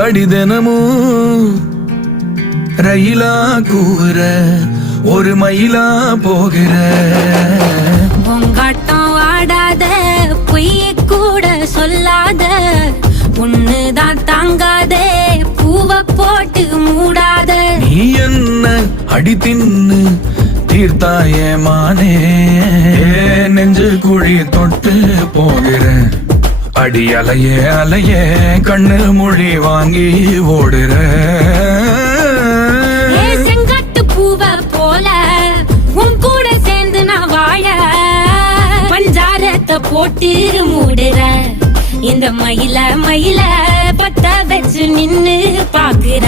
அடிதனமும் ரயிலா கூற ஒரு மயிலா போகிற பொங்காட்டம் ஆடாத பொய்ய கூட சொல்லாத பொண்ணுதான் தாங்காதே பூவ போட்டு மூடாத நீ என்ன அடி தின்னு தீர்த்தாயே மானே நெஞ்சு குழி தொட்டு போகிறேன் அடி அலையே அலையே கண்ணு மொழி வாங்கி ஓடுற செங்காட்டு பூவ போல உன் கூட சேர்ந்து நான் வாழ பஞ்சாரத்தை போட்டு மூடுற இந்த மயில மயில பத்த வச்சு நின்னு பாக்குற